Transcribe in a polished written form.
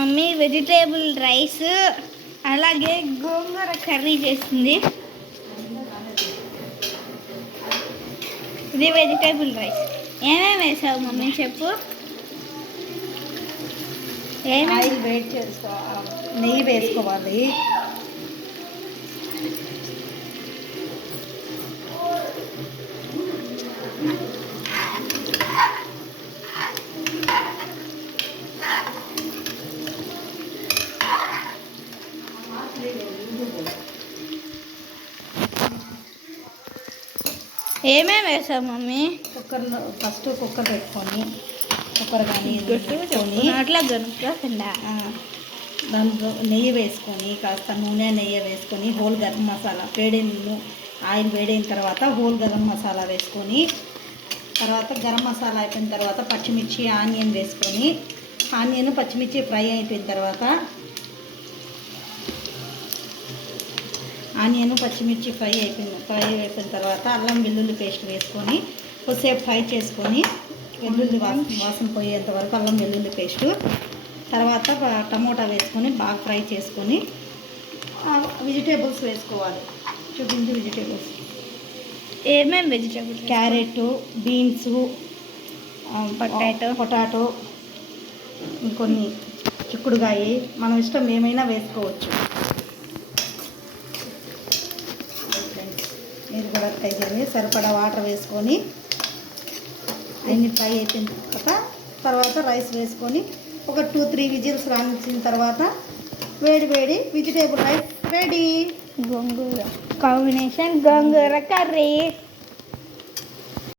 Mummy vegetable rice అలాగే గోంగూర curry చేస్తుంది. ఇది వెజిటేబుల్ రైస్. ఏమేమి వేసావు మమ్మీ చెప్పు. ఆయిల్ వేడి చేసుకో, నెయ్యి వేసుకోవాలి. ఏమేమి వేసావు మమ్మీ? కుక్కర్లో ఫస్ట్ కుక్కర్ పెట్టుకొని, కుక్కర్ కానీ పెట్టుకొని అట్లా గనుకుండా దాంట్లో నెయ్యి వేసుకొని, కాస్త నూనె నెయ్యి వేసుకొని, హోల్ గరం మసాలా ఆయిల్ వేడైన తర్వాత హోల్ గరం మసాలా వేసుకొని, తర్వాత గరం మసాలా అయిపోయిన తర్వాత పచ్చిమిర్చి ఆనియన్ వేసుకొని, ఆనియన్ పచ్చిమిర్చి ఫ్రై అయిపోయిన తర్వాత ఫ్రై అయిపోయిన తర్వాత అల్లం వెల్లుల్లి పేస్ట్ వేసుకొని కొద్దిసేపు ఫ్రై చేసుకొని, వెల్లుల్లి వాసన పోయేంత వరకు అల్లం వెల్లుల్లి పేస్టు, తర్వాత టమోటా వేసుకొని బాగా ఫ్రై చేసుకొని వెజిటేబుల్స్ వేసుకోవాలి. చూపించి వెజిటేబుల్స్ ఏమేమి వెజిటేబుల్స్? క్యారెట్, బీన్స్, పొటాటో, ఇంకొన్ని చిక్కుడుకాయ, మనం ఇష్టం ఏమైనా వేసుకోవచ్చు. మీరు కూడా ట్రై చేయండి. సరిపడా వాటర్ వేసుకొని అన్ని ఫ్రై అయిపోయిన తర్వాత రైస్ వేసుకొని ఒక 2-3 విజిల్స్ రానిచ్చిన తర్వాత వేడి వెజిటేబుల్ రైస్ రెడీ. గోంగూర కాంబినేషన్ గోంగూర కర్రీ.